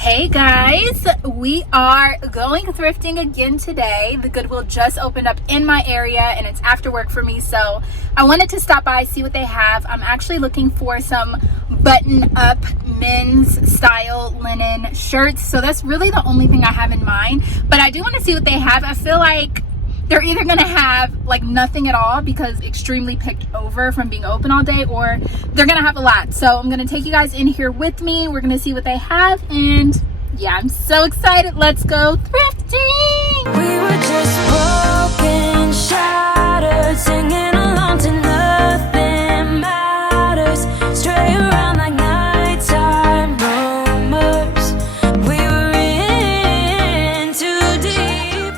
Hey guys, we are going thrifting again today. The Goodwill just opened up in my area and it's after work for me, so I wanted to stop by, see what they have. I'm actually looking for some button up men's style linen shirts, so that's really the only thing I have in mind, but I do want to see what they have. I feel like they're either gonna have like nothing at all because extremely picked over from being open all day, or they're gonna have a lot. So I'm gonna take you guys in here with me. We're gonna see what they have, and yeah, I'm so excited. Let's go thrifting. We were just broken, shattered, singing along to nothing matters. Stray around like nighttime rumors. We were in too deep.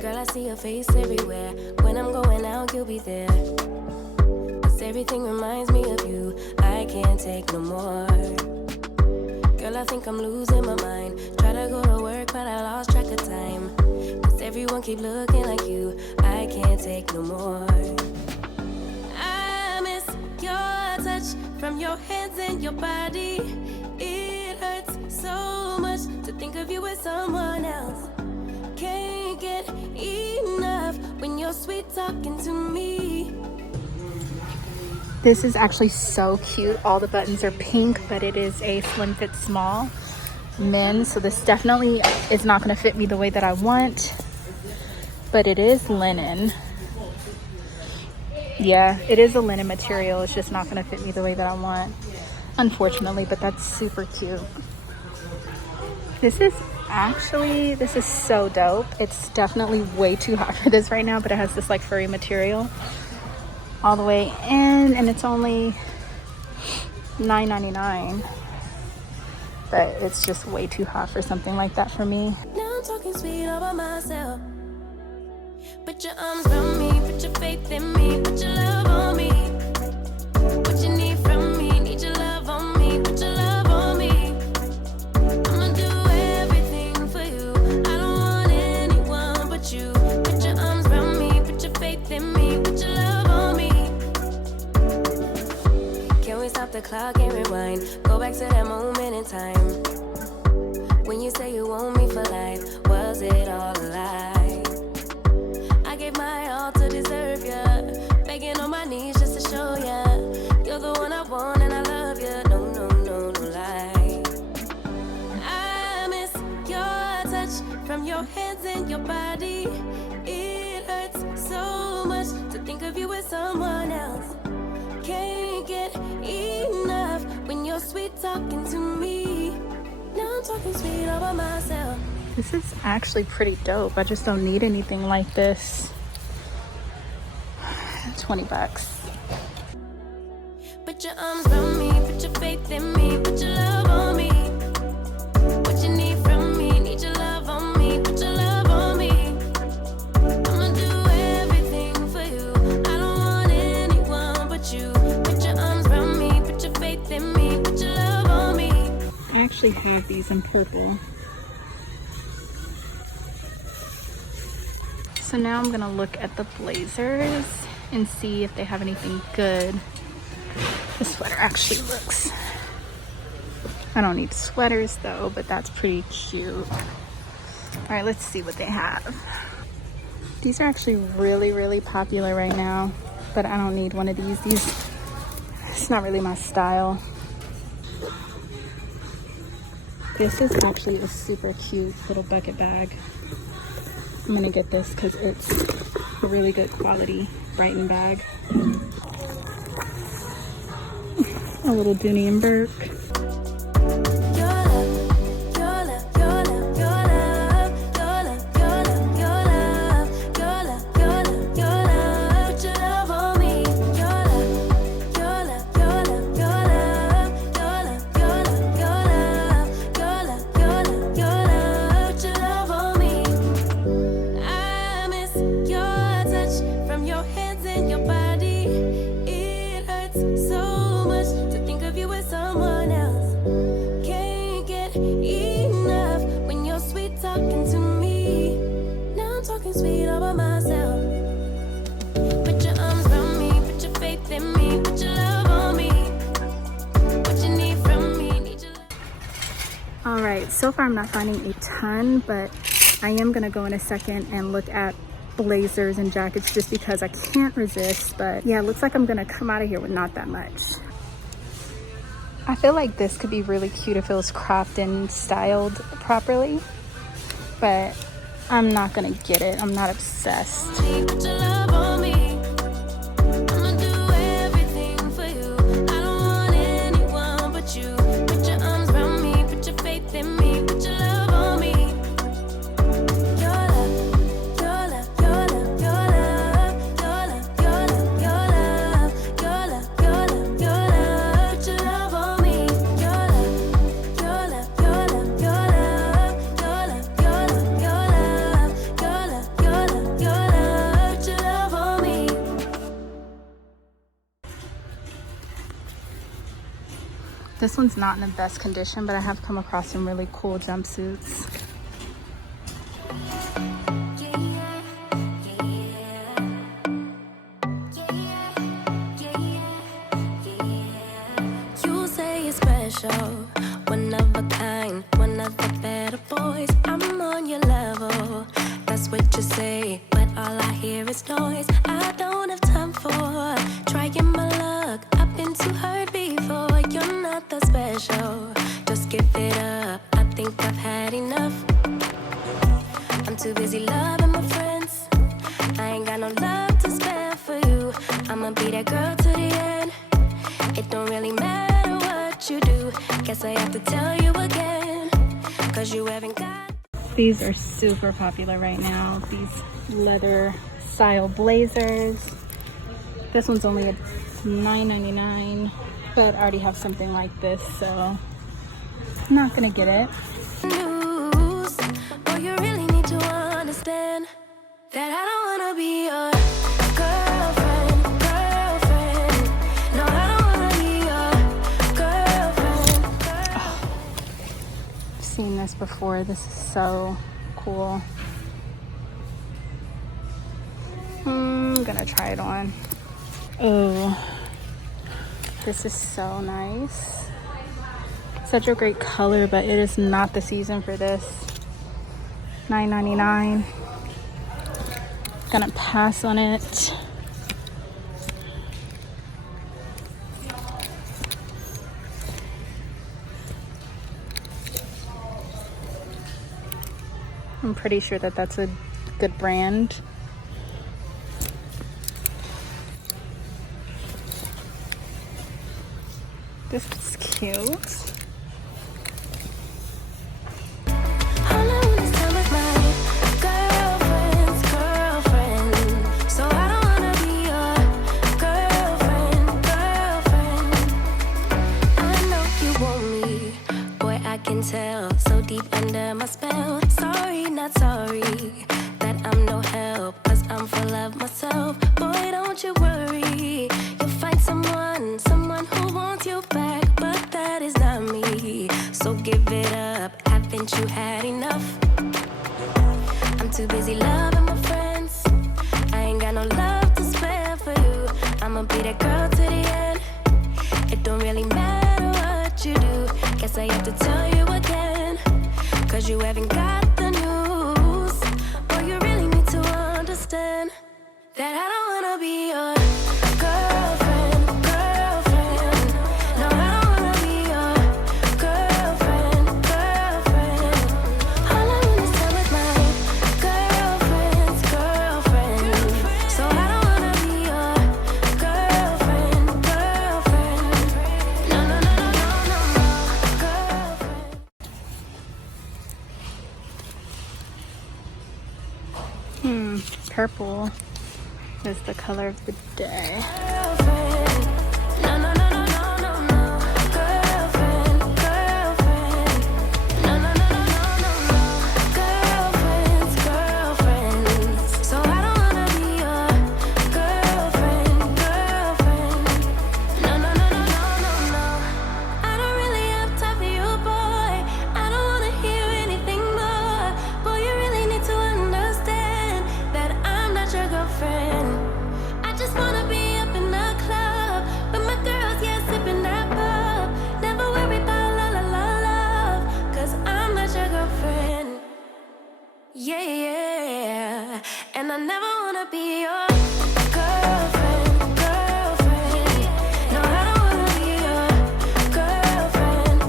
Girl, I see your face everywhere. When I'm going out, you'll be there. 'Cause everything reminds me of you. I can't take no more. Girl, I think I'm losing my mind. Try to go to work, but I lost track of time. 'Cause everyone keep looking like you. I can't take no more. I miss your touch from your hands and your body. It hurts so much to think of you with someone else. Can't get enough when you're sweet talking to me. This is actually so cute. All the buttons are pink, but it is a slim fit small men's, so this definitely is not going to fit me the way that I want, but it is linen. Yeah, it is a linen material. It's just not going to fit me the way that I want, unfortunately, but that's super cute. This is so dope. It's definitely way too hot for this right now, but it has this like furry material all the way in, and it's only $9.99, but it's just way too hot for something like that for me. Now I'm talking sweet all by myself. Put your arms around me, put your faith in me, put your love on me. What you need from me, need your love on me, put your love on me. I'ma do everything for you. I don't want anyone but you. Put your arms around me, put your faith in me, put your love on me. Can we stop the clock and rewind? Go back to that moment in time when you say you want me for life. Was it all a lie? I gave my all to deserve ya, begging on my knees just to show ya you're the one I want and I love ya. No, no, no, no lie. I miss your touch from your hands and your body. It hurts so much to think of you with someone else. Can't get enough when you're sweet talking to me. Now I'm talking sweet all by myself. This is actually pretty dope. I just don't need anything like this. 20 bucks. Put your arms around me, put your faith in me, put your love on me. What you need from me, need your love on me, put your love on me. I'ma do everything for you. I don't want anyone but you. Put your arms around me, put your faith in me, put your love on me. I actually have these in purple. So now I'm gonna look at the blazers and see if they have anything good. The sweater actually looks, I don't need sweaters though, but that's pretty cute. All right, let's see what they have. These are actually really, really popular right now, but I don't need one of these. It's not really my style. This is actually a super cute little bucket bag. I'm gonna get this because it's a really good quality Brighton bag. A little Dooney and Burke. Someone So far I'm not finding a ton, but I am gonna go in a second and look at blazers and jackets just because I can't resist. But yeah, it looks like I'm gonna come out of here with not that much. I feel like this could be really cute if it was cropped and styled properly, but I'm not gonna get it. I'm not obsessed. This one's not in the best condition, but I have come across some really cool jumpsuits. You say you're special, one of a kind, one of the better boys. I'm on your level, that's what you say, but all I hear is noise. I don't have time for trying my luck. I've been too hurt before. You're not that special, just give it up. I think I've had enough. I'm too busy loving my friends. I ain't got no love to spare for you. I'ma be that girl to the end. It don't really matter what you do. Guess I have to tell you again, cause you haven't got. These are super popular right now. These leather style blazers. This one's only at $9.99, but I already have something like this, so I'm not gonna get it. News, but you really need to understand that I don't wanna be your girlfriend. No, I don't wanna be your girlfriend. I've seen this before. This is so cool. I'm gonna try it on. Oh, this is so nice. Such a great color, but it is not the season for this. $9.99. Gonna pass on it. I'm pretty sure that that's a good brand. This is cute. All I want is time with my girlfriend. So I don't wanna be your girlfriend. I know you want me, boy, I can tell. So deep under my spell. Sorry, not sorry that I'm no help, cause I'm full of myself. Boy, don't you worry, you'll find someone who wants you back, but that is not me. So give it up, haven't you had enough? I'm too busy loving my friends. I ain't got no love to spare for you. I'ma be that girl to the end. It don't really matter what you do. Guess I have to tell you again, cause you haven't got the news. Boy, you really need to understand that I don't wanna be your girlfriend. No, I don't wanna be your girlfriend. All I want is time with my girlfriend. So I don't wanna be your girlfriend. No, girlfriend. Purple is the color of the day. I just wanna be up in the club. Yeah, yeah. And I never wanna be your girlfriend. No, I don't wanna be your girlfriend.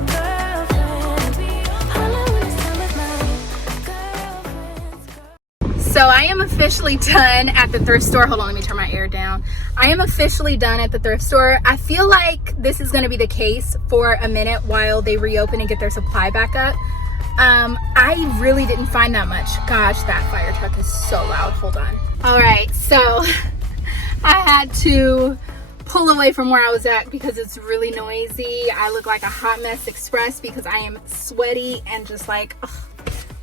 All I wanna spend with my girlfriends. So I am officially done at the thrift store. Hold on, let me turn my air down. I am officially done at the thrift store. I feel like this is going to be the case for a minute while they reopen and get their supply back up. I really didn't find that much. Gosh, that fire truck is so loud. Hold on. All right, so I had to pull away from where I was at because it's really noisy. I look like a hot mess express because I am sweaty and just like, ugh,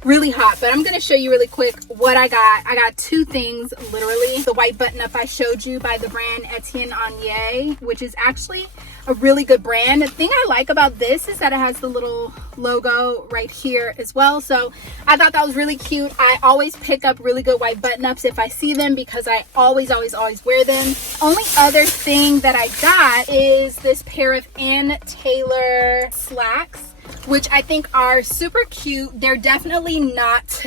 really hot. But I'm gonna show you really quick what I got. I got two things, literally. The white button up I showed you by the brand Etienne Anye, which is actually a really good brand. The thing I like about this is that it has the little logo right here as well. So I thought that was really cute. I always pick up really good white button ups if I see them because I always wear them. Only other thing that I got is this pair of Ann Taylor slacks, which I think are super cute. They're definitely not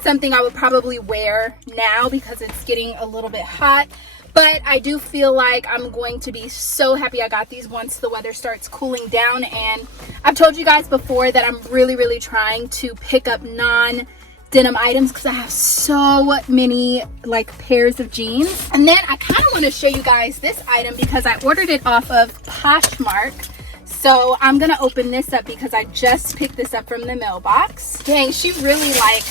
something I would probably wear now because it's getting a little bit hot. But I do feel like I'm going to be so happy I got these once the weather starts cooling down. And I've told you guys before that I'm really trying to pick up non-denim items because I have so many like pairs of jeans. And then I kind of want to show you guys this item because I ordered it off of Poshmark. So I'm gonna open this up because I just picked this up from the mailbox. Dang, she really like,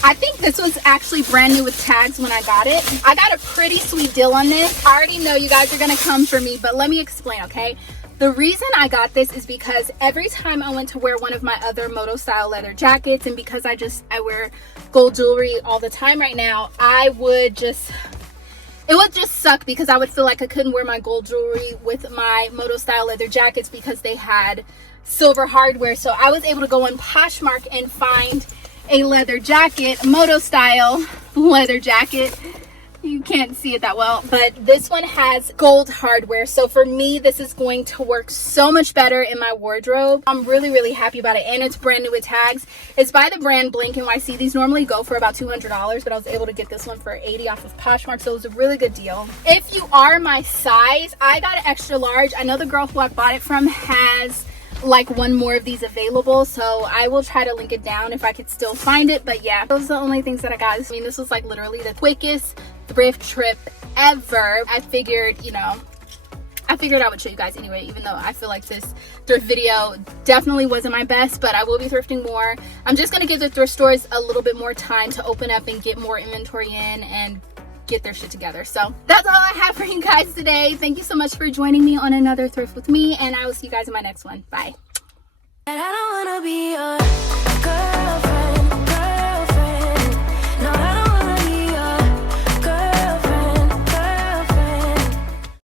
I think this was actually brand new with tags when I got it. I got a pretty sweet deal on this. I already know you guys are gonna come for me, but let me explain, okay? The reason I got this is because every time I went to wear one of my other moto style leather jackets, and because I wear gold jewelry all the time right now, it would just suck because I would feel like I couldn't wear my gold jewelry with my moto style leather jackets because they had silver hardware. So I was able to go on Poshmark and find a leather jacket, moto style leather jacket. You can't see it that well, but this one has gold hardware. So for me, this is going to work so much better in my wardrobe. I'm really happy about it, and it's brand new with tags. It's by the brand Blink NYC. These normally go for about $200, but I was able to get this one for $80 off of Poshmark, so it was a really good deal. If you are my size, I got an extra large. I know the girl who I bought it from has like one more of these available, so I will try to link it down if I could still find it. But yeah, those are the only things that I got. I mean, this was like literally the quickest thrift trip ever. I figured I would show you guys anyway, even though I feel like this thrift video definitely wasn't my best, but I will be thrifting more. I'm just gonna give the thrift stores a little bit more time to open up and get more inventory in and get their shit together. So that's all I have for you guys today. Thank you so much for joining me on another thrift with me, and I will see you guys in my next one. Bye. I don't wanna be your girlfriend.